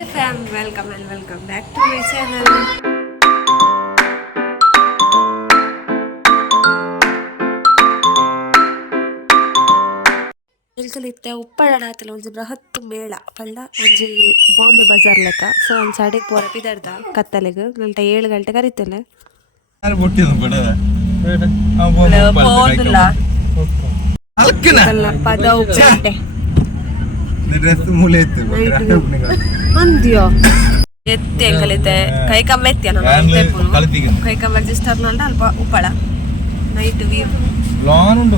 Fam, welcome and welcome back to my channel. ಇತ್ತೆ ಉಪ್ಪಳಾತಲ ಒಂಜಿ ಬೃಹತ್ ಮೇಳ ಪಂಡ ಒಂಜಿ ಬಾಂಬೆ ಬಜಾರ್ ಲೆಕ್ಕ ಸೊ ಒಂದ್ ಸೈಡಿಗೆ ಪೋರ ಪಿದರ್ದ ಕತ್ತಲೆಗ್ ಗಂಟೆ 7 ಗಂಟೆ ಕರಿತೇನೆ ಪದ ಉಪ್ಪೆ ಅಂದ್ಯೋ ಎತ್ತೆ ಕಲಿತೆ ಕೈ ಕಮ್ಮ ಎತ್ತಿಯ ಕೈ ಕಮ್ಮ ರಿಜಿಸ್ಟರ್ ನಂಡ ಅಲ್ಪ ಉಪ್ಪಳ ನೈಟ್ ವ್ಯೂ ലോൺ ഉണ്ട്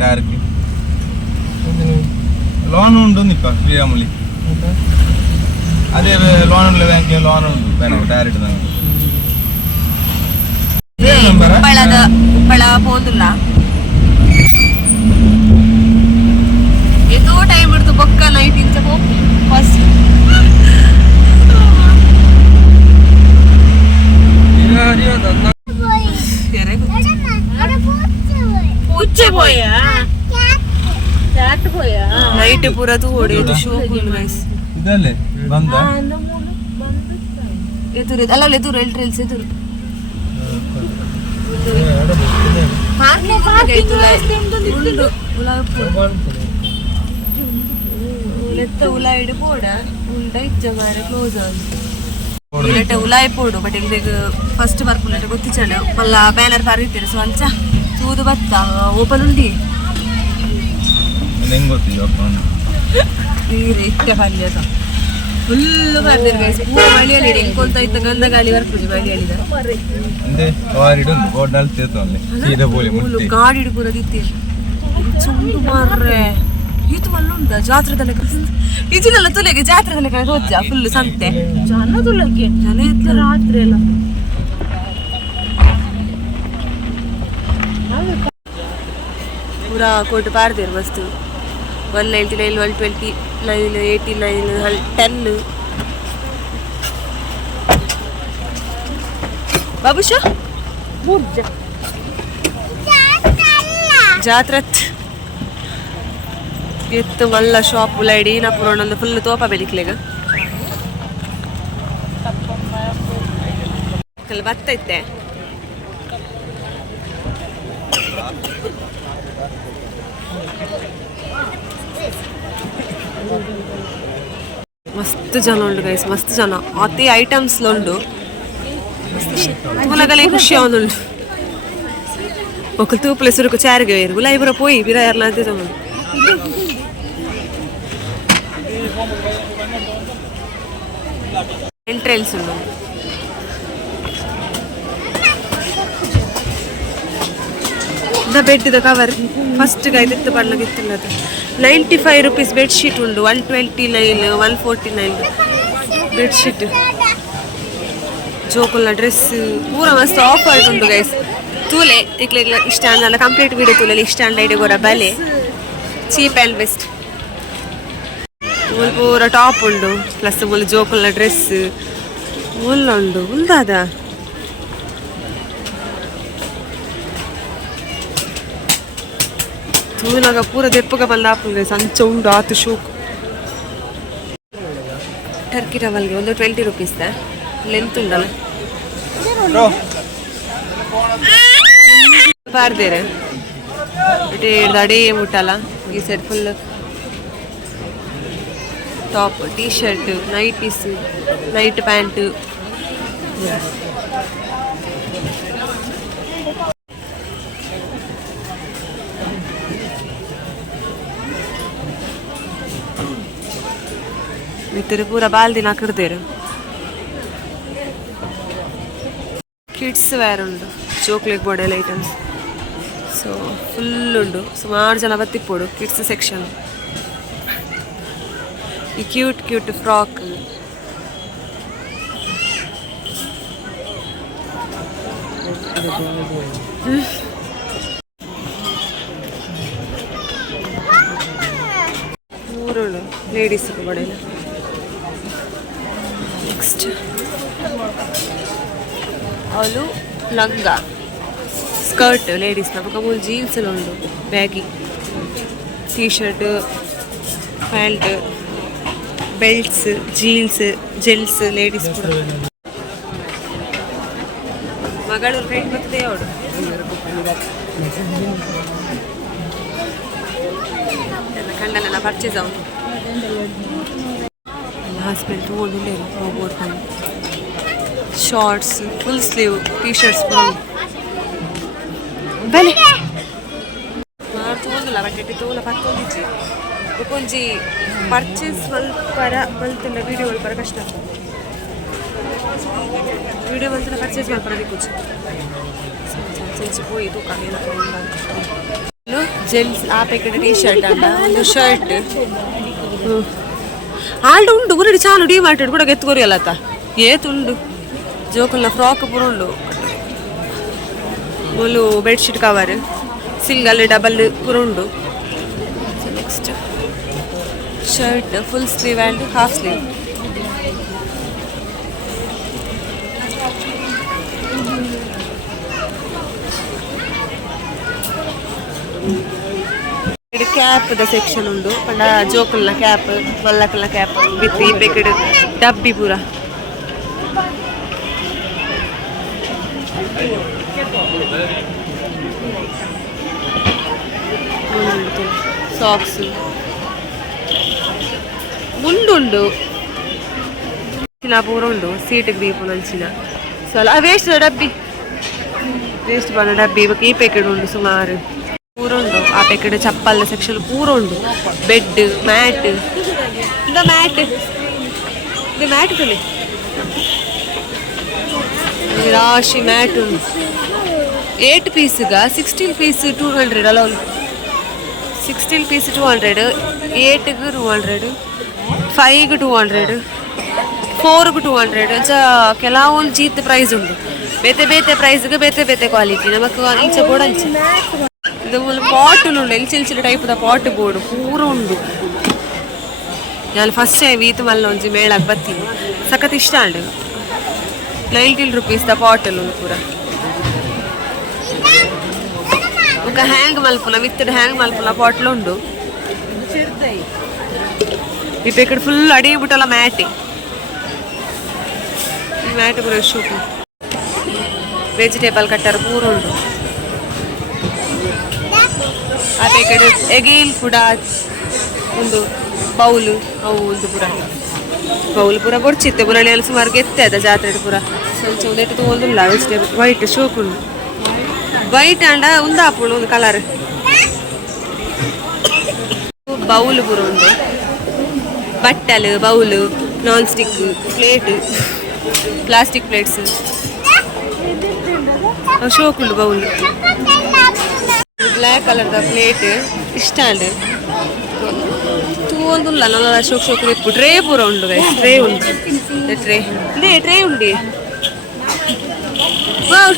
ഡയറക്റ്റ് ലോൺ ഉണ്ട് നിപ്പ ശ്രീരാമുള്ളി അതെ ലോൺ ഉള്ള ബാങ്ക് ലോൺ ഉണ്ട് വേണം ഡയറക്റ്റ് തന്നെ ಉಪ್ಪಳ ಪೋಂದುಲ್ಲ ಎದೋ ಟೈಮ್ ಇಡ್ತು ಬೊಕ್ಕ ನೈಟ್ ಇಂಚ ಹೋಗಿ ಫಸ್ಟ್ ನೈಟ್ ಪೂರ ತೂಡಿದ್ದು ಶೋಕುಲ್ ಗೈಸ್ ಇದಲ್ಲೇ ಬಂದ ಎದುರು ಅಲ್ಲ ಎದುರು ಎಲ್ಟ್ರಲ್ಸ್ ಎದುರು ಉಲಾಯಿಡು ಪೋಡ ಉಂಡ ಇಜ್ಜ ಮಾರೆ ಕ್ಲೋಸ್ ಆಗಿ ಉಲಾಯಿ ಪೋಡು ಬಟ್ ಇಲ್ಲಿ ಫಸ್ಟ್ ಬರ್ಪುಲ್ಲ ಗೊತ್ತಿಚ್ಚಾಡು ಮಲ್ಲ ಬ್ಯಾನರ್ ಪಾರಿತೀರಿ ಸೊ ಅಂಚ ತೂದು ಬತ್ತ ಓಪನ್ ಉಂಡಿ ನೀರು ಇಷ್ಟ ಪಲ್ಯದ ಫುಲ್ಲು ಬರ್ದಿರಿ ಗೈಸ್ ಪೂರ ಮಳಿಯಲ್ಲಿ ಹೆಂಗೊಂತ ಇತ್ತ ಗಂಧ ಗಾಳಿ ಬರ್ಪುಜಿ ಮಳಿಯಲ್ಲಿದ ಗಾಡಿ ಪೂರ ದಿತ್ತೀರಿ ಚುಂಡು ಮಾರ್ರೆ ಇದು ಮಲ್ಲುಂಡ ಜಾತ್ರೆದಲ್ಲ ಇಜಿನಲ್ಲ ತುಲೆಗೆ ಜಾತ್ರೆದಲ್ಲ ಕಡೆ ಹೋಜ್ಜ ಫುಲ್ ಸಂತೆ ಜನ ತುಲಕ್ಕೆ ಜನ ಇತ್ತು ರಾತ್ರಿ ಎಲ್ಲ ಪೂರಾ ಕೋಟು ಪಾರ್ದೇರು ಮಸ್ತು 199 129 89 10 ಬಾಬುಷ ಜಾತ್ರೆತ್ ಎತ್ತು ಮಲ್ಲ ಶಾಪ್ ಉಲೈಡಿ ನಾ ಪುರೋಣೊಂದು ಫುಲ್ ತೋಪ ಬೆಳಿಕ್ಲೆಗ ಬತ್ತೈತೆ ಮಸ್ತ್ ಜನ ಉಂಡು ಗೈಸ್ ಮಸ್ತ್ ಜನ ಅತಿ ಐಟಮ್ಸ್ ಉಂಡು ತುಲಗಲೆ ಖುಷಿ ಅವನುಂಡು ಒಕ್ಕಲು ತೂಪಲೆ ಸುರುಕು ಚಾರಿಗೆ ವೇರು ಗುಲ ಇಬ್ಬರ ಪೋಯಿ ಬಿರ ಯಾರಲ್ಲ ಅಂತ ತಗೊಂಡು ಎಂಟ್ರೆನ್ಸ್ ಉಂಡು ಬೆಡ್ದ ಕವರ್ ಫಸ್ಟ್ ಐದಿತ್ತು ಬಣ್ಣಗಿತ್ತಿಲ್ಲ ಅದು 95 ರೂಪೀಸ್ ಬೆಡ್ಶೀಟ್ ಉಂಡು 129 149 ಬೆಡ್ಶೀಟ್ ಜೋಕುಲ್ನ ಡ್ರೆಸ್ ಪೂರ ಮಸ್ತ್ ಆಫರ್ ಉಂಡು ಗೈಸ್ ತೂಲೆ ಇಕ್ಲೆಗ್ಲ ಇಷ್ಟ ಅಂದಲ್ಲ ಕಂಪ್ಲೀಟ್ ವೀಡಿಯೋ ತೂಲೆ ಇಷ್ಟ ಅಂಡ ಇಡೆ ಗೊರ ಬಲೆ ಚೀಪ್ ಆ್ಯಂಡ್ ಬೆಸ್ಟ್ ಮೂಲ ಪೂರ ಟಾಪ್ ಉಂಡು ಪ್ಲಸ್ ಮೂಲ ಜೋಕುಲ್ನ ಡ್ರೆಸ್ ಮೂಲ ಉಂಡು ಉಂದಾದ ತೂನಾಗ ಪೂರ ದೆಪ್ಪಗ ಬಂದ ಆಪುಂಗೆ ಸಂಚ ಉಂಡು ಆತು ಶೂಕ್ ಟರ್ಕಿ ಟವಲ್ಗೆ ಒಂದು 20 ರೂಪೀಸ್ ಲೆಂತ್ ಉಂಡಲ್ಲ ಪಾರ್ದೇರೆ ಅಡೇ ಮುಟ್ಟಲ್ಲ ಈ side full top T shirt night piece night pant ಇತರ ಪೂರ ಬಾಲ್ದಿನ ಹಾಕಿಡ್ತೇರು ಕಿಡ್ಸ್ ವೇರ್ ಉಂಡು ಚೋಕ್ಲೇಟ್ ಬೋರ್ಡೆಲ್ ಐಟಮ್ಸ್ ಸೊ ಫುಲ್ ಉಂಡು ಸುಮಾರು ಜನ ಬತ್ತಿಪ್ಪೋಡು ಕಿಡ್ಸ್ ಸೆಕ್ಷನ್ ಈ ಕ್ಯೂಟ್ ಕ್ಯೂಟ್ ಫ್ರಾಕ್ ಮೂರುಳು ಲೇಡೀಸ್ ಬೋರ್ಡೆಲ್ ನೆಕ್ಸ್ಟ್ ಅವಳು ಲಂಗ ಸ್ಕರ್ಟ್ ಲೇಡೀಸ್ನ ಬೊಕ ಮೂಲು ಜೀನ್ಸ್ ಉಂಡು baggy T shirt pant belts jeans ಜೆಲ್ಸ್ ಲೇಡೀಸ್ ಕೂಡ ಮಗಳು ಫ್ರೆಂಡ್ ಬರ್ತದೆ ಅವಳು ಕಂಡಲ್ಲೆಲ್ಲ ಪರ್ಚೇಸ್ ಅವನು ಹಸ್ಬೆಂಡ್ ತೊಗೊಂಡು ಹೋಗ್ಬೋದು shorts full sleeve T shirts ಬೆಲೆ ತೊಗೊಂಡಿಲ್ಲ ಬಟ್ಟೆ ತೋಲ ಪತ್ತೊಂದಿಚ್ಚಿ ಕೊಂಚಿ ಪರ್ಚೇಸ್ ಮಲ್ಪರ ಮಲ್ತಿಲ್ಲ ವೀಡಿಯೋ ಮಲ್ಪರ ಕಷ್ಟ ವೀಡಿಯೋ ಮಲ್ತಿನ ಪರ್ಚೇಸ್ ಮಲ್ಪರ ದಿಕ್ಕುಚ್ಚಿ ಸಂಚಿ ಪೋಯಿ ತೂಕ ಜೆಂಟ್ಸ್ ಆ ಪ್ಯಾಕೆಟ್ ಟೀ ಶರ್ಟ್ ಅಂಡ ಒಂದು ಶರ್ಟ್ ಆಲ್ಡ್ ಉಂಡು ಗುರಡಿ ಚಾಲು ಡಿ ಮಾರ್ಟೆಡ್ ಕೂಡ ಗೆತ್ತುಕೊರಿ ಅಲ್ಲತ್ತ ಏತುಂಡು ಜೋಕಲ್ನ ಫ್ರಾಕ್ ಪೂರ ಉಂಡು ಮುಲು ಬೆಡ್ಶೀಟ್ ಕವರ್ ಸಿಂಗಲ್ ಡಬಲ್ ಪೂರ ಉಂಡು next shirt full sleeve and half sleeve cap the section ಉಂಡು ಪಂಡ ಜೋಕಲ್ನ ಕ್ಯಾಪ್ ಮಲ್ಲಕಲ್ನ ಕ್ಯಾಪ್ ವಿತ್ ಈ ಪ್ಯಾಕೆಟ್ ಡಬ್ಬಿ ಪೂರ ಸಾಕ್ಸ್ ಮುಂಡುಂಡು ಪೂರ ಉಂಡು ಸೀಟಿಗೆ ದೀಪ ನಂಚಿನ ಸಲ ವೇಸ್ಟ್ ಡಬ್ಬಿ ವೇಸ್ಟ್ ಬಣ್ಣ ಡಬ್ಬಿ ಇವಾಗ ಈ ಪ್ಯಾಕೆಟ್ ಉಂಡು ಸುಮಾರು ಪೂರ ಉಂಡು ಆ ಪ್ಯಾಕೆಟ್ ಚಪ್ಪಲ್ ಸೆಕ್ಷನ್ ಪೂರ ಉಂಡು ಬೆಡ್ ಮ್ಯಾಟ್ ಇದು ಮ್ಯಾಟ್ ತಲೆ ರಾಶಿ ಮ್ಯಾಟ್ ಉಂಡು 8 ಪೀಸ್ಗ 16 ಪೀಸ್ 200 ಅಲ್ಲ 16 ಪೀಸ್ 200 8ಗೆ 200 5ಗೆ 200 4ಗೆ 200 ಕೆಲವೊಂದು ಚೀತ್ ಪ್ರೈಸ್ ಉಂಟು ಬೇತೆ ಬೇತೆ ಪ್ರೈಸ್ಗೆ ಬೇತೆ ಬೇತೆ ಕ್ವಾಲಿಟಿ ನಮಕ್ ಇಂಚ ಬೋರ್ಡ್ ಅಂಚೆ ಇದು ಪಾಟ್ ಉಂಡು ಎಲ್ಚಿಲ್ಚಿಲ ಟೈಪ್ದ ಪಾಟ್ ಬೋರ್ಡ್ ಪೂರ ಉಂಡು ನಾನು ಫಸ್ಟ್ ಟೈಮ್ ಈತು ಮಲ್ಲ ಒಂಜಿ ಮೇಳಕ್ಕೆ ಬರ್ತೀನಿ ಸಖತ್ ಇಷ್ಟ ಉಂಡು 19 ರೂಪೀಸ್ ದ ಬಾಟಲ್ ಉಂಡು ಪೂರ ఒక హ్యాంగ్ మల్పున విత్ హ్యాంగ్ మల్పున బాటిల్ ఉండు ఈ ప్యాకెట్ ఫుల్ అడిగి బుట్టల మ్యాట్ ఈ మ్యాట్ కూడా షూపు వెజిటేబుల్ కట్టర్ పూర ఉండు ಆ ಪ್ಯಾಕೆಟ್ ಎಗೇಲ್ ಕೂಡ ಉಂಡು ಬೌಲ್ ಅವು ಉಂಡು ಪೂರ ಬೌಲ್ ಪೂರ ಬೊಡ್ಚಿತ್ತೆ ಪುರಾಣಿ ಅಲ್ಲಿ ಸುಮಾರು ಗೆತ್ತೆ ಅದ ಜಾತ್ರೆ ಪೂರ ಸ್ವಲ್ಪ ಒಂದೆಟ್ಟು ತೊಗೊಂಡಿಲ್ಲ ವೆಜಿಟೇಬಲ್ ವೈಟ್ ಶೋಕ್ ಉಂಡು ವೈಟ್ ಅಂಡ ಉಂದಾಪುಳು ಒಂದು ಕಲರ್ ಬೌಲ್ ಪೂರ ಉಂಡು ಬಟ್ಟಲು bowl non stick plate plastic plates ಶೋಕ್ ಉಂಡು ಬೌಲ್ ಬ್ಲ್ಯಾಕ್ ಕಲರ್ದ ಪ್ಲೇಟ್ ಇಷ್ಟ ಅಂಡು ತೂವೊಂದುಲ್ಲ ನಲ್ಲ ಶೋಕ್ ಶೋಕ್ ಇಪ್ಪು ಟ್ರೇ ಪೂರ ಉಂಡು ಗೈಸ್ ಟ್ರೇ ಉಂಡು ಟ್ರೇ ಉಂಡಿ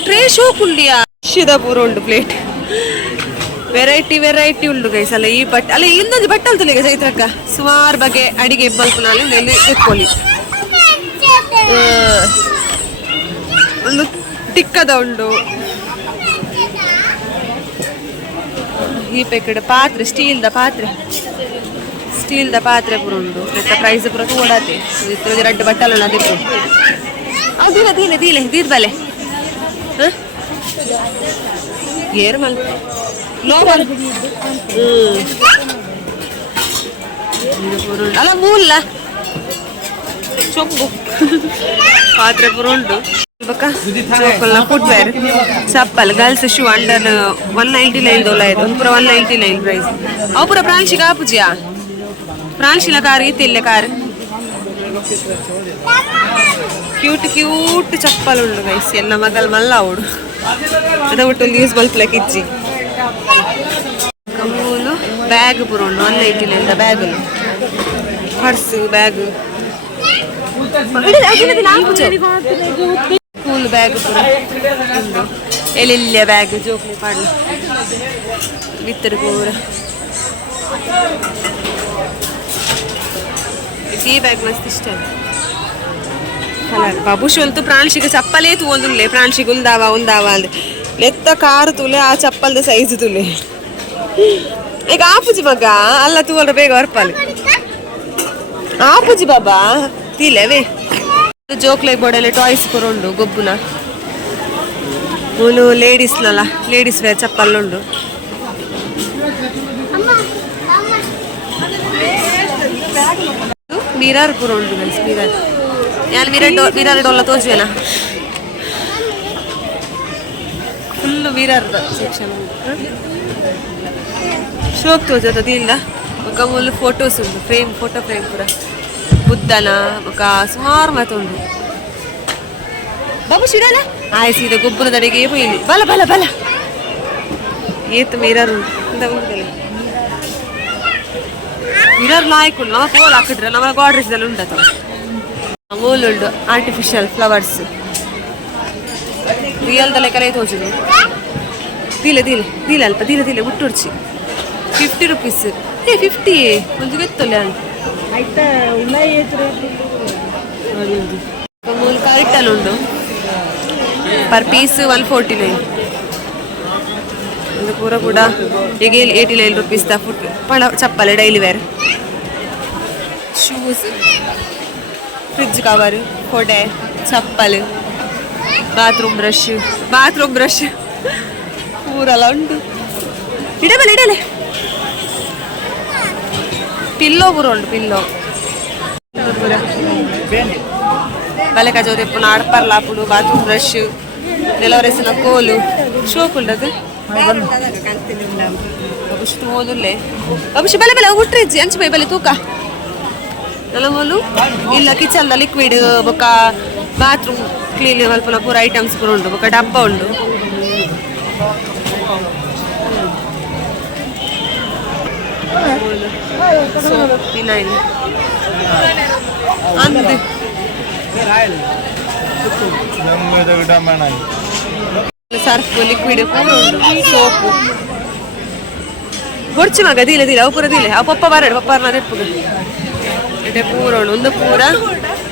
ಟ್ರೇ ಶೋಕ್ ಉಂಡಿಯಾ ಶಿದ ಪೂರ ಉಂಡು ಪ್ಲೇಟ್ ವೆರೈಟಿ ಉಂಡು ಗೈಸ್ ಅಲ್ಲ ಈ ಬಟ್ ಅಲ್ಲ ಇನ್ನೊಂದು ಬಟ್ಟೆ ಅಂತಲ್ಲ ಈಗ ಚೈತ್ರಕ್ಕ ಸುಮಾರು ಬಗೆ ಅಡಿಗೆ ಬಲ್ಪುನಲ್ಲಿ ನೆಲ್ಲಿ ತೆಕ್ಕೊಳ್ಳಿ ಒಂದು ಟಿಕ್ಕದ ಉಂಡು ಈ ಪ್ಯಾಕೆಟ್ ಪಾತ್ರೆ ಸ್ಟೀಲ್ದ ಪಾತ್ರೆ ಪೂರ ಉಂಡು ನೆತ್ತ ಪ್ರೈಸ್ ಪೂರ ತೋಡಾತೆ ರಡ್ಡು ಬಟ್ಟಲನ್ನ ಅದಿತ್ತು ಅದು ದೀಲೆ ಬಲೆ ಏರು ಮಲ್ ಲೋಬಲ್ ಅಲ್ಲ ಮೂಲ್ಲ ಚೊಂಬು ಪಾತ್ರೆ ಪೂರ ಉಂಡು ಫುಟ್ವೇರ್ ಚಪ್ಪಲ್ ಗರ್ಲ್ಸ್ ಶೂ ಅಂಡರ್ 199 ದೊಲಾಯ್ದು ಒಂದು ಪೂರ 199 ಪ್ರೈಸ್ ಅವು ಪೂರ ಪ್ರಾಂಶಿಗೆ ಆಪುಜಿಯಾ ಪ್ರಾಂಶಿಲ ಕಾರ್ ಇತ್ತಿಲ್ಲ ಕಾರ್ ಕ್ಯೂಟ್ ಚಪ್ಪಲ್ ಉಂಡು ಗೈಸ್ ಎಲ್ಲ ಮಗಲ್ ಮಲ್ಲ ಅವಡು ಅದ ಒಟ್ಟು ಒಂದು ಯೂಸ್ ಬಲ್ಪ್ಲಕ್ ಇಜ್ಜಿ ಕಮ್ಮೂಲು ಬ್ಯಾಗ್ ಪೂರ ಉಂಡು 199 bag purse bag school bag ಪೂರ ಉಂಡು ಎಲೆಲ್ಯ ಬ್ಯಾಗ್ ಜೋಕ್ಲಿ ಪಾಡ್ಲು ಬಿತ್ತರು ಪೂರ ಈ ಬ್ಯಾಗ್ ಮಸ್ತ್ ಇಷ್ಟ ಕಲರ್ ಬಾಬುಶು ಅಂತೂ ಪ್ರಾಣಿಸಿಗೆ ಚಪ್ಪಲೇ ತೂಂದುಲ್ಲೆ ಪ್ರಾಣಿಸಿಗೆ ಉಂದಾವ ಅಂದ್ ಲೆತ್ತ ಕಾರು ತುಲೆ ಆ ಚಪ್ಪಲ್ದ ಸೈಜ್ ತುಲೆ ಈಗ ಆಪುಜಿ ಮಗ ಅಲ್ಲ ತೂವಲ್ರ ಬೇಗ ಹೊರಪಾಲು ಆಪುಜಿ ಬಾಬಾ ತೀಲೆವೇ ಜೋಕ್ಲೆ ಬೋಡಲ್ಲಿ ಟಾಯ್ಸ್ ಕೊರೋಂಡು ಗೊಬ್ಬುನ ಮೂಲು ಲೇಡೀಸ್ನಲ್ಲ ಲೇಡೀಸ್ ವೇರ್ ಚಪ್ಪಲ್ಲುಂಡು ಮಿರರ್ ಪೂರ ಉಂಟು ಗೈಸ್ ಮಿರರ್ ಯಾನ್ ಮಿರರ್ ಡೊಲ್ಲ ತೋಜುವೆನ ಫುಲ್ ಮಿರರ್ ಸೆಕ್ಷನ್ ಉಂಟು ಶೋಕ್ ತೋಜದ ಇಲ್ಲ ఒక ಮೂಲು ಫೋಟೋಸ್ ಉಂಟು ಫ್ರೇಮ್ ಫೋಟೋ ಫ್ರೇಮ್ ಪೂರ ಬುದ್ಧನ ఒక ಸುಮಾರು ಮಾತು ಉಂಟು ಬಾಬು ಶಿಡಲ್ಲ ಆಯ್ ಸೀದ ಗೊಬ್ಬರ ದಡೆಗೆ ಪೋಯಿಲಿ ಬಲ ಬಲ ಬಲ ಏತ್ ಮಿರರ್ ಉಂಟು ಮಿರರ್ ಲಾಯ್ಕೊಂಡು ನಮ್ಮ ಫೋಲ್ ಹಾಕಿಟ್ರೆ ನಮ್ಮ ಗಾಡ್ರೆಸ್ದಲ್ಲಿ ಉಂಟು ಮೂಲ್ ಉಂಟು ಆರ್ಟಿಫಿಷಿಯಲ್ ಫ್ಲವರ್ಸ್ ರಿಯಲ್ದಲ್ಲೇ ಕಲೆ ತೋಚುದು ತೀಲೆ ತೀಲೆ ತೀಲೆ ಅಲ್ಪ ತೀಲೆ ತೀಲೆ ಉಟ್ಟುಡ್ಚಿ 50 rupees 50 ಒಂದು ಗೊತ್ತಲ್ಲ ಆಯ್ತಾ ಮೂಲ್ ಕರೆಕ್ಟಲ್ಲಿ ಉಂಟು ಪರ್ ಪೀಸ್ 149 ಒಂದು ಪೂರ ಕೂಡ ಈಗ 89 rupees ದ ಫುಡ್ ಪಣ chappal daily wear shoes fridge cover ಕೊಡೆ ಚಪ್ಪಲ್ ಬಾತ್ರೂಮ್ ಬ್ರಷ್ ಪೂರೆಲ್ಲ ಉಂಟು ಇಡಲೆ ಪಿಲ್ಲೋ ಪೂರ ಉಂಟು ಪಿಲ್ಲೋ ಬಲೆ ಕಜೋದೆ ಪುನ ಅಡ್ಪರ್ಲಾಪುಡು ಬಾತ್ರೂಮ್ ಬ್ರಷ್ ನೆಲವರೆಸಿನ ಕೋಲು ಶೋಕ್ ಉಂಟದು ಅಷ್ಟು ಓದುಲ್ಲೆ ಅಭಿಷ್ ಬಲೆ ಬಲೆ ಹುಟ್ರಿಜ್ಜಿ ಅಂಚು ಬೈ ಬಲೆ ತೂಕ ನಲಮೂಲು ಇಲ್ಲ ಕಿಚನ್ ಲಿಕ್ವಿಡ್ ಬೊಕ್ಕ ಬಾತ್ರೂಮ್ ಕ್ಲೀನ್ ಮಲ್ಪುನ ಪೂರ ಐಟಮ್ಸ್ ಪೂರ ಉಂಟು ಬೊಕ್ಕ ಡಬ್ಬ ಉಂಟು ಫಿನೈಲ್ ಅಂದ್ ಸರ್ಫ್ ಲಿಕ್ವಿಡ್ ಪೂರ ಉಂಟು ಸೋಪು ಹೊಡ್ಚಿ ಮಗ ದೀಲೆ ಅವು ಪೂರ ದೀಲೆ ಅವು ಪಪ್ಪ ಬರಡು ಪಪ್ಪ ತೆಪ್ಪುಗ ಇಡೆ ಪೂರ ಉಂಟು ಒಂದು ಪೂರ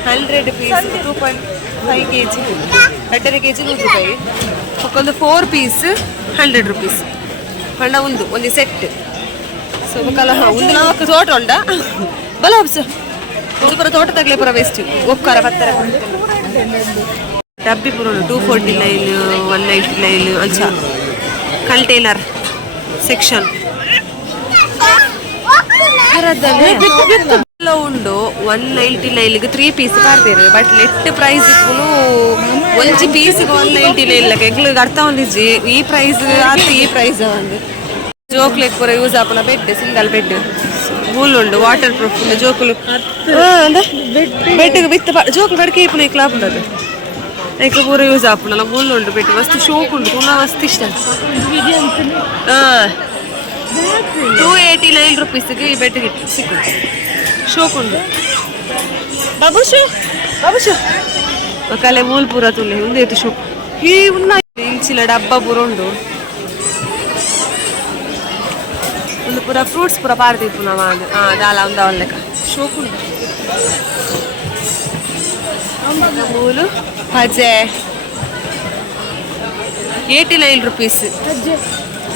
100 ಪೀಸ್ 2.5 kg 2.5 kg 100 ರೂಪಾಯಿ ಒಂದು 4 ಪೀಸ್ 100 rupees ಪಂಡ ಒಂದು ಸೆಟ್ ಸೊ ಕಲ ಒಂದು ನಾಲ್ಕು ತೋಟ ಉಂಡ ಬಲ ಹಬ್ಸ ಒಂದು ಪುರ ತೋಟ ತಗಲೆ ಪುರ ವೇಸ್ಟ್ ಒಕ್ಕಾರ ಪತ್ತರ ಡಬ್ಬಿ ಪುರ 249 199 ಅಂಚ ಕಂಟೈನರ್ ಸೆಕ್ಷನ್ ಉಂಡು 199 3 ಪೀಸ್ ಪಾರ್ದೇರು ಬಟ್ ಲೆಟ್ ಪ್ರೈಸ್ ಇಪ್ಪುನು ಒಂಜಿ ಪೀಸ್ಗೆ 199 ಎಗ್ಲಿಗೆ ಅರ್ಥ ಒಂದಿಜ್ಜಿ ಈ ಪ್ರೈಸ್ ಆತ ಈ ಪ್ರೈಸ್ ಒಂದು ಜೋಕ್ಲೆಗ್ ಪೂರ ಯೂಸ್ ಆಪುನ ಬೆಡ್ ಸಿಂಗಲ್ ಬೆಡ್ ಮೂಲ್ ಉಂಡು ವಾಟರ್ ಪ್ರೂಫ್ ಉಂಡು ಜೋಕುಲು ಬೆಡ್ಗೆ ಬಿತ್ತ ಜೋಕುಲು ಬಡ್ಕೆ ಇಪ್ಪುನ ಇಕ್ಲ ಆಪುಂಡದು ಐಕ್ ಪೂರ ಯೂಸ್ ಆಪುಂಡಲ್ಲ ಮೂಲ್ ಉಂಡು ಬೆಡ್ ಮಸ್ತ್ ಶೋಕ್ ಉಂಡು ತುಂಬ ಮಸ್ತ್ ಇಷ್ಟ 289 rupeesಗೆ ಈ ಬೆಡ್ ಸಿಕ್ಕುತ್ತೆ ಶೋಕ್ ಉಂಡು ಬಾಬುಶು ಕಲೆ ಮೂಲ್ ಪೂರ ತುಲೆ ಒಂದು ಏತು ಶೋಕ್ ಈ ಉನ್ನ ಇಂಚಿಲ ಡಬ್ಬ ಪೂರ ಉಂಡು ಒಂದು ಪೂರ ಫ್ರೂಟ್ಸ್ ಪೂರ ಪಾರ್ದಿಪ್ಪು ನಾವು ದಾಲ ಒಂದು ಅವಲ್ಲೆಕ್ಕ ಶೋಕ್ ಉಂಟು ಮೂಲು ಪಜೆ 89 rupees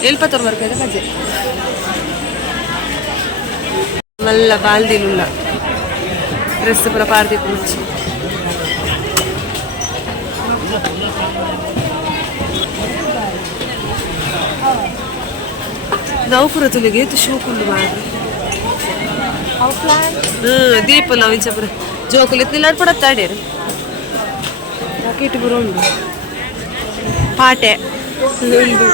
70 ರೂಪಾಯಿ ಪಜೆ ಮಲ್ಲ ಬಾಲ್ದಿಲುಲ್ಲ ಡ್ರೆಸ್ ಪೂರ ಪಾರ್ದಿಪ್ಪು ನಾವು ಪೂರ ತುಲಿಗೆ ಶೋಕುಂಡು ಮಾಡಿ ದೀಪ ನಾವು ಇಂಚ ಪೂರ ಜೋಕುಲು ಎತ್ತಿಲ್ಲ ಪೂರ ತಾಡೇರು ರಾಕೆಟ್ ಪೂರ ಉಂಡು ಪಾಟೆ ಉಂಡು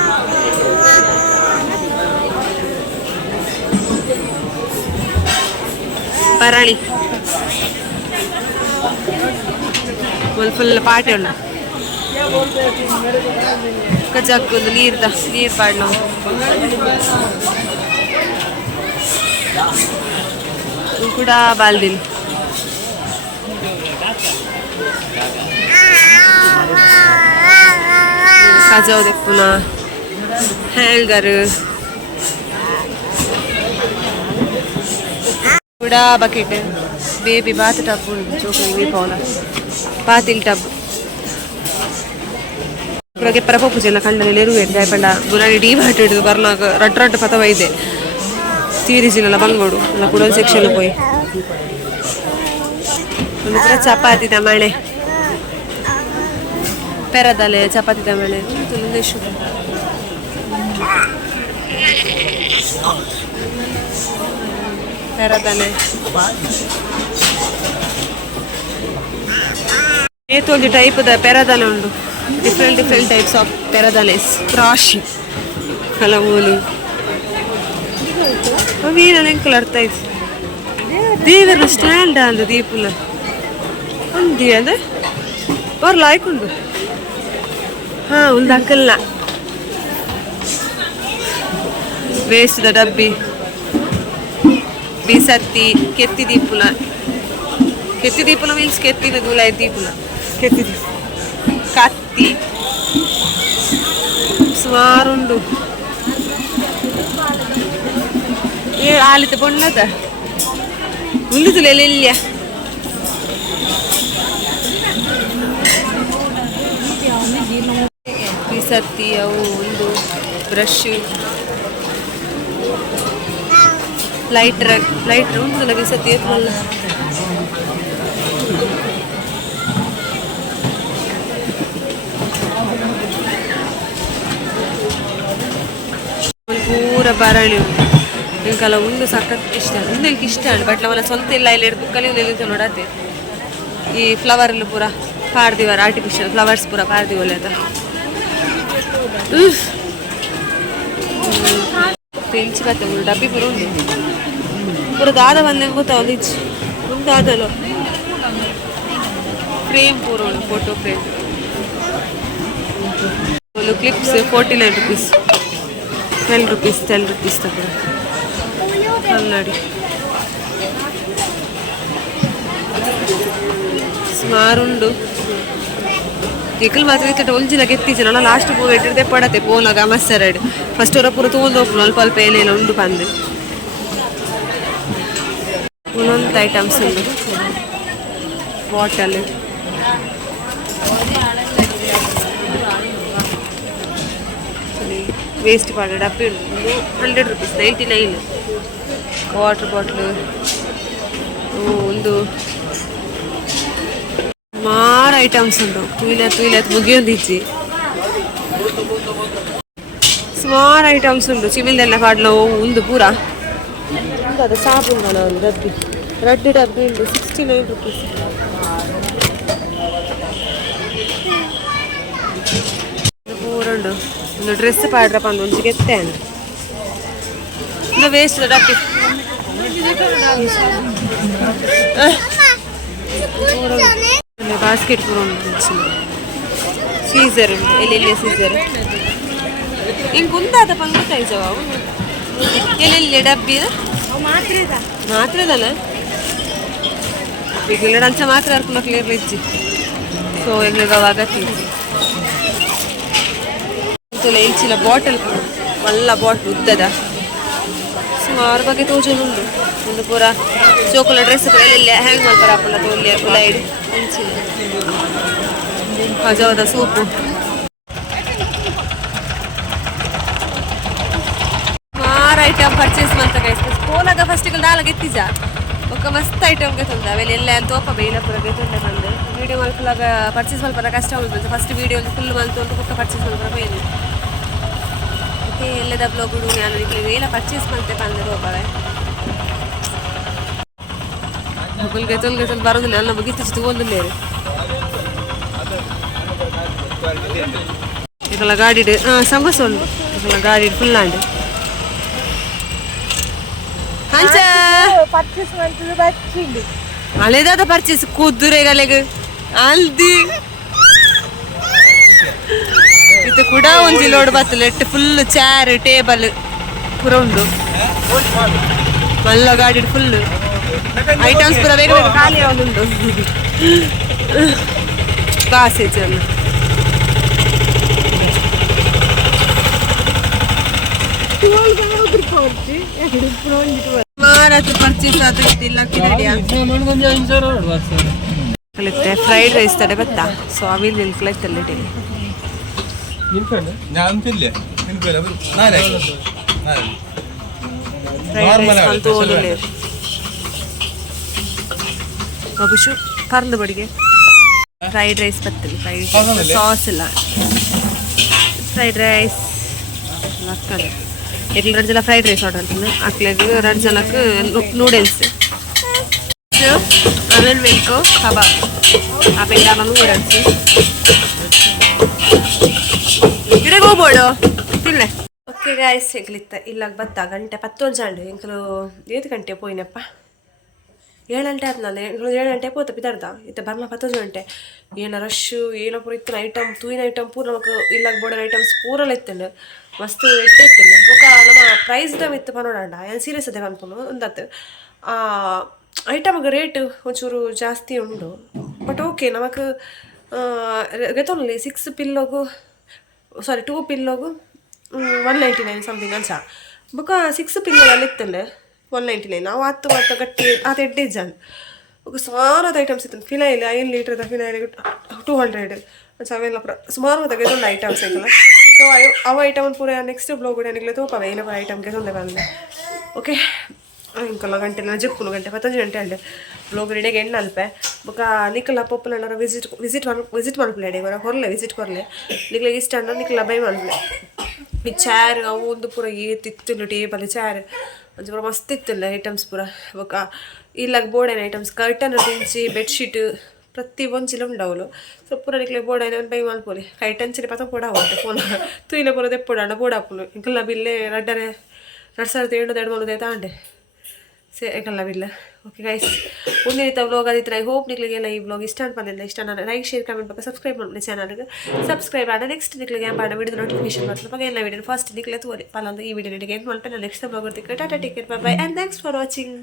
ಪರಾಳಿ ಫುಲ್ ಪಾಟೆ ಉಂಡು ಜಗ್ಗು ನೀರು ಪಾಡ್ ನಾವು ಕೂಡ ಬಾಲ್ದಿಲ್ ಕಜಾವ್ ಪುನ ಹ್ಯಾಂಗರ್ ಕೂಡ ಬಕೆಟ್ ಬೇಬಿ ಬಾತ್ ಟಬ್ ಉಂಟು ಚೋಕಲಿ ಪೌಲ ಪಾತಿಲ್ ಟಬ್ ಇವಾಗ ಪ್ರಭು ಪೂಜೆಲ್ಲ ಕಂಡಲ್ಲಿ ಎರುವೆ ಪಂಡ ಗುರಾಣಿ ಡಿ ಬಾಟ್ ಹಿಡಿದು ಬರ್ನಾಗ ರಡ್ ಪತವ ಇದೆ ತೀರಿಸಿನಲ್ಲ ಬಂಗೋಡು ಅಲ್ಲ ಕೂಡ ಸೆಕ್ಷನ್ ಹೋಯ್ ಒಂದು ಪೂರ ಚಪಾತಿ ಮಳೆ ಪೆರದಲೆ ಚಪಾತಿ ಮಳೆ ತುಳುಂದೇಶು ಪೆರದಲೆ ಏತೊಂದು ಟೈಪ್ದ ಪೆರದಲೆ ಉಂಡು ಡಿಫ್ರೆಂಟ್ ಟೈಪ್ಸ್ ಆಫ್ ಪೆರದಲೆಸ್ ರಾಶಿ ಕಲಮೂಲು ಮೀನಲ್ಲಿ ಎಂಕಲ್ ಅರ್ಥ ಆಯ್ತು ದೇವರ ಸ್ಟ್ಯಾಂಡ್ ಅಂದ ದೀಪುಲ ఉంది అదే వారు లాయకుండు ఉంది అంకల్న వేసుದ ಡಬ್ಬಿ ಬೀಸತ್ತಿ ಕೆತ್ತಿ ದೀಪುಲ ಮೀನ್ಸ್ ಕೆತ್ತಿನ ದೂಲಾಯ ದೀಪುಲ ಕೆತ್ತಿ ದೀಪ ಕತ್ತಿ ಸುಮಾರುಂಡು ಆಲಿತ ಬಣ್ಣದ ಉಳಿದುಲೆಲ್ಲ ಬೀಸತ್ತಿ ಅವು ಒಂದು ಬ್ರಷ್ ಲೈಟ್ರ್ ಉಂಟಲ್ಲ ಬೀಸತ್ತಿ ಎತ್ತಲ್ಲ ಪೂರ ಬರಳಿ ಉಂಟು ಇಂಕಲ್ಲ ಒಂದು ಸಖತ್ ಇಷ್ಟ ಒಂದು ಇಷ್ಟ ಬಟ್ ಅವನ ಸ್ವಂತ ಇಲ್ಲ ಇಲ್ಲಿ ಬುಕ್ಕಲ್ಲಿ ನಿಲ್ಲಿತ ನೋಡತ್ತೆ ಈ ಫ್ಲವರ್ ಪೂರ ಪಾಡ್ದಿವಾರ ಆರ್ಟಿಫಿಷಿಯಲ್ ಫ್ಲವರ್ಸ್ ಪೂರ ಪಾಡ್ದಿವಲ್ಲ ಅದ ಇಂಚಿ ಬತ್ತೆ ಒಂದು ಡಬ್ಬಿ ಪೂರ ಉಂಟು ಪೂರ ದಾದ ಬಂದೆ ಗೊತ್ತಾ ಒಂದು ಇಂಚು ಒಂದು ದಾದಲ್ಲ ಫ್ರೇಮ್ ಪೂರ ಉಂಟು ಫೋಟೋ ಫ್ರೇಮ್ ಒಂದು ಕ್ಲಿಪ್ಸ್ 49 rupees 12 rupees ತಗೊಳ್ಳಿ ಕನ್ನಡಿ ಸುಮಾರುಂಡು ಏಕಲ್ ಮಾತ್ರ ಇತ್ತ ಒಂಜಿನ ಕೆತ್ತಿಜನ ಲಾಸ್ಟ್ ಪೂ ಇಟ್ಟಿರ್ದೆ ಪಡತೆ ಪೋನಾಗ ಮಸ್ಸರಡ್ ಫಸ್ಟ್ ಅವರ ಪೂರ ತಗೊಂಡು ಹೋಗ್ನು ಅಲ್ಪ ಏನೇನು ಉಂಡು ಬಂದು ಒಂದೊಂದು ಐಟಮ್ಸ್ ಉಂಡು ಬಾಟಲ್ ವೇಸ್ಟ್ ಪಾಡ ಡಬ್ಬಿ ಉಂಟು 100 rupees 99 ವಾಟರ್ ಬಾಟ್ಲು ಒಂದು ಸುಮಾರು ಐಟಮ್ಸ್ ಉಂಟು ತುಯಿಲತ್ ಮುಗಿಯೊಂದಿಜ್ಜಿ ಸುಮಾರು ಐಟಮ್ಸ್ ಉಂಟು ಚಿಮಿಲ್ದೆಲ್ಲ ಪಾಡ್ಲ ಒಂದು ಪೂರ ಅದು ಸಾಬುಂಗನ ಒಂದು ಡಬ್ಬಿ ರೆಡ್ ಡಬ್ಬಿ ಉಂಟು 69 rupees ಪೂರ ಉಂಡು ಒಂದು ಡ್ರೆಸ್ ಪಾಡ್ರಪ್ಪ ಅಂದು ಒಂಜಿಗೆ ಎತ್ತೆ ಒಂದು ವೇಸ್ಟ್ ಡಬ್ಬಿ ಬಾಸ್ಕೆಟ್ ಪೂರ ಉಂಟು ಸೀಸರ್ ಉಂಟು ಎಲ್ಲೆಲ್ಲಿ ಸೀಸರ್ ಹಿಂಗೆ ಉಂದಾದ ಪಂಗುತ್ತಾಯ್ತವ ಎಲ್ಲೆಲ್ಲಿ ಡಬ್ಬಿ ಮಾತ್ರದಲ್ಲ ಈಗ ಅಂಚ ಮಾತ್ರ ಹರ್ಕೊಂಡು ಕ್ಲಿಯರ್ ಇಜ್ಜಿ ಸೊ ಎಗ್ಲಗವಾಗ ಇಂಚಿನ ಬಾಟಲ್ ಮಲ್ಲ ಬಾಟ್ಲ್ ಉದ್ದದ ಸುಮಾರು ಬಗ್ಗೆ ತೋಜನುಂಡು ಒಂದು ಪೂರ ಚೋಕುಲ ಡ್ರೆಸ್ ಎಲ್ಲ ಹ್ಯಾಂಗ್ ಮಾಡ್ತಾರೆ ಅಪ್ಪಲ್ಲ ತೋಲಿ ಉಲಾಯಿಡು ಇಂಚಿನ ಹಜಾವದ ಸೂಪು ಸುಮಾರು ಐಟಮ್ ಪರ್ಚೇಸ್ ಮಾಡ್ತಾ ಕಳಿಸ್ತಾರೆ ಸ್ಕೂಲಾಗ ಫಸ್ಟಿಗೆ ನಾಲ್ಕು ಎತ್ತಿಜ ఒక ಮಸ್ತ್ ಐಟಮ್ ಗೆತ್ತುಂಟು ಅವೆಲ್ಲ ಎಲ್ಲ ತೋಪ ಬೇಯಿಲ ಪೂರ ಗೆತ್ತುಂಟೆ ಬಂದು ವೀಡಿಯೋ ಮಲ್ಪಲಾಗ ಪರ್ಚೇಸ್ ಮಲ್ಪರ ಕಷ್ಟ ಉಂಟು ಫಸ್ಟ್ ವೀಡಿಯೋ ಫುಲ್ ಮಲ್ತು ಅಂತ ಕುಕ್ಕ ಪರ್ಚೇಸ್ ಮಲ್ಪರ ಬೇಯಿಲ್ಲ ಓಕೆ ಎಲ್ಲದ ಬ್ಲಾಗುಡು ನಾನು ನಿಮಗೆ ಎಲ್ಲ ಪರ್ಚೇಸ್ ಮಾಡ್ತೆ ಬಂದೆ ಹೋಗವೆ ತೊಲ್ಗೆ ಬರೋದಿಲ್ಲ ಎಲ್ಲ ಮುಗಿತು ತಗೊಂಡಿಲ್ಲ ಈಗಲ್ಲ ಗಾಡಿ ಸಮೋಸ ಉಂಟು ಈಗಲ್ಲ ಗಾಡಿ ಫುಲ್ ಆಂಡು ಹಳೆದಾದ ಪರ್ಚೇಸ್ ಕುದುರೆಗಳಿಗೆ ಅಲ್ದಿ ಇದು ಕೂಡ ಒಂಜಿ ಲೋಡ್ ಬತ್ತಲ್ಲ ಎಟ್ಟು ಫುಲ್ ಚೇರ್ ಟೇಬಲ್ ಪೂರ ಉಂಡು ಮಲ್ಲ ಗಾಡಿ ಫುಲ್ ಐಟಮ್ಸ್ ಪೂರ ಬೇಗ ಬೇಗ ಖಾಲಿ ಉಂಟು ಕಾಸೇಜ್ ಅಲ್ಲ ಮಾರಾಟ ಪರ್ಚೇಸ್ ಆದಿಲ್ಲ ಫ್ರೈಡ್ ರೈಸ್ ತಡೆ ಬತ್ತಾ ಸೊ ಅವಿಲ್ ನಿಲ್ಕಲೈತಲ್ಲ ಫ್ರೈಡ್ ರೈಸ್ ಅಂತೂ ಓದಲೇರು ಬಾಬುಶು ಕರ್ದು ಬಡಿಗೆ ಫ್ರೈಡ್ ರೈಸ್ ಬರ್ತದೆ ಫ್ರೈಡ್ ಸಾಸ್ ಇಲ್ಲ ಫ್ರೈಡ್ ರೈಸ್ ಅಕ್ಕದು ಇಟ್ಲ 2 ಜನ ಫ್ರೈಡ್ ರೈಸ್ ಆರ್ಡರ್ ಮಾಡ್ತೀನಿ ಅಕ್ಲೆಗ್ 2 ಜನಕ್ಕೆ ನೂಡಲ್ಸ್ ಆಮೇಲೆ ಮಿಲ್ಕು ಕಬಾಬ್ ಆಮೇಲೆ ನೂಡಲ್ಸ್ ಇಡಗೆ ಹೋಗ್ಬೋಡು ತಿನ್ನೆ ಓಕೆ ಗಾಯ್ಸ್ ಎಗ್ಲಿತ್ತ ಇಲ್ಲಾಗ ಬತ್ತ ಗಂಟೆ 11 ಜಾಂಡು ಎಂಕಲು 7 ಗಂಟೆ ಪೋಯಿನಪ್ಪ 7 ಗಂಟೆ ಆದ್ ನಾನು 7 ಗಂಟೆ ಪೋತ ಬಿದ್ದಾರ್ದ ಇತ್ತ ಬರ್ಲ 11 ಗಂಟೆ ಏನ ರಶ್ಶು ಏನೋ ಪೂರ ಇತ್ತಿನ ಐಟಮ್ ತೂಯಿನ ಐಟಮ್ ಪೂರ ನಮಕ್ ಇಲ್ಲಾಗ ಬೋಡನ ಐಟಮ್ಸ್ ಪೂರಲ್ಲ ಇತ್ತಂಡು ಮಸ್ತ್ ಎಡ್ಡೆ ಇತ್ತಂಡು ಬೊಕ ನಮ್ಮ ಪ್ರೈಸ್ ದಮ್ ಇತ್ತು ಪನೋಡಂಡ ಏನು ಸೀರಿಯಸ್ ಅದೇ ಅನ್ಪುನು ಒಂದತ್ತು ಐಟಮ್ಗೆ ರೇಟ್ ಒಂಚೂರು ಜಾಸ್ತಿ ಉಂಡು ಬಟ್ ಓಕೆ ನಮಕ್ ಗೊತ್ತೊನ್ಲಿ 6 ಪಿಲ್ಲೋಗು ಸಾರಿ 2 ಪಿಲ್ಲೋಗು 199 ಸಮಥಿಂಗ್ ಅನ್ಸ ಬೊಕ 6 ಪಿಲ್ಲೋಗಲ್ಲಿ ಇತ್ತಂಡು 199 ನಾವು ಹತ್ತು ಗಟ್ಟಿ ಅದು ಎಡ್ಡೆ ಜನ ఒక ಸುಮಾರು ಐಟಮ್ಸ್ ಇತ್ತು ಫಿನೈಲ್ 5 ಲೀಟ್ರದ ಫಿನೈಲ್ 200 ಅವೆಲ್ಲ ಸುಮಾರು ತೆಗೆದುಂಡು ಐಟಮ್ಸ್ ಐತಲ್ಲ ಸೊ ಅವ ಐಟಮ್ ಪೂರ ನೆಕ್ಸ್ಟ್ ಬ್ಲಾಗ್ ಕೂಡ ನಿಗ್ಲೆ ತೋಪವೆ ಏನಪ್ಪ ಐಟಮ್ಗೆ ತೊಂದೆ ಬಂದೆ ಓಕೆ ಇಂಕಲ್ಲ ಗಂಟೆ ಜಪ್ಪುನು ಗಂಟೆ 15 ಗಂಟೆ ಅಂಡೆ ಬ್ಲಾಗ್ ರೆಡಿಗೆ ಎಣ್ಣೆ ಅಲ್ಪೆ ಬೊಕ ನಿಕ್ಕಲ ಪೊಪ್ಪುನ ವಿಸಿಟ್ ಮಲ್ಪಲೆ ಎಡೆ ಹೊರಲೆ ವಿಸಿಟ್ ಕೊರಲೆ ನಿಕ್ಲೆ ಇಷ್ಟ ಅಣ್ಣ ನಿಕ್ಲ ಬೈ ಮಲ್ಪಲೆ ಈ ಚೇರ್ ಅವು ಒಂದು ಪೂರ ಏತಿತ್ತು ಟೇಬಲ್ ಚೇರ್ ಒಂಚೂರು ಪೂರ ಮಸ್ತ್ ಇತ್ತಿಲ್ಲ ಐಟಮ್ಸ್ ಪೂರ ಬೊಕ ಇಲ್ಲಾಗ ಬೋರ್ಡೈನ ಐಟಮ್ಸ್ ಕರ್ಟನ್ ದಿಂಚಿ ಬೆಡ್ಶೀಟ್ ಪ್ರತಿ ಒಂಚಿಲ ಉಂಡವಲು ಸೊ ಪೂರ ನಿಕ್ಲೆ ಬೋರ್ಡೈನ ಬೈ ಮಲ್ಪೊಲಿ ಕೈಟಂಚಿನ ಪತ ಪೋಡ ಹೋಗ್ತೆ ಫೋನ್ ತುಯಿನ ಪೂರ ತೆಪ್ಪೊಡ ಬೋರ್ಡ್ ಹಾಪುಲು ಇಂಕಲ್ಲ ಬಿಲ್ಲೆ 2700 ತಾಂಡೆ ಕಲ್ಲ ಬಿಲ್ಲ ಓಕೆ ಗೈಸ್ ಉಂದಿನ ವ್ಲಾಗ್ ಆದಿತ್ತು ಐ ಹೋಪ್ ನಿಕ್ಲಿಗೆಲ್ಲ ಈ ವ್ಲಾಗ್ ಇಷ್ಟ ಅನ್ಪಂದಿಲ್ಲ ಇಷ್ಟ ನಾನು ಲೈಕ್ ಶೇರ್ ಕಮೆಂಟ್ ಬಗ್ಗೆ ಸಬ್ಸ್ಕ್ರೈಬ್ ಮಾಡಿ ಚಾನಲ್ಗೆ ಸಬ್ಸ್ಕ್ರೈಬ್ ಆಡ ನೆಕ್ಸ್ಟ್ ನಿಕ್ಲಿಗೆ ಏನು ಮಾಡಿ ವಿಡಿಯೋ ನೋಟಿಫಿಕೇಶನ್ ಮಾಡ್ತಾರೆ ಬಗ್ಗೆ ಎಲ್ಲ ವಿಡಿಯೋ ಫಸ್ಟ್ ನಿಕ್ಲೆ ತೋರಿ ಪಲ್ಲೊಂದು ಈ ವಿಡಿಯೋ ನಿಮಗೆ ಏನು ಮಾಡ್ತೀನಿ ನೆಕ್ಸ್ಟ್ ವ್ಲಾಗ್ ಬರ್ತೀವಿ Tata take care bye and thanks for watching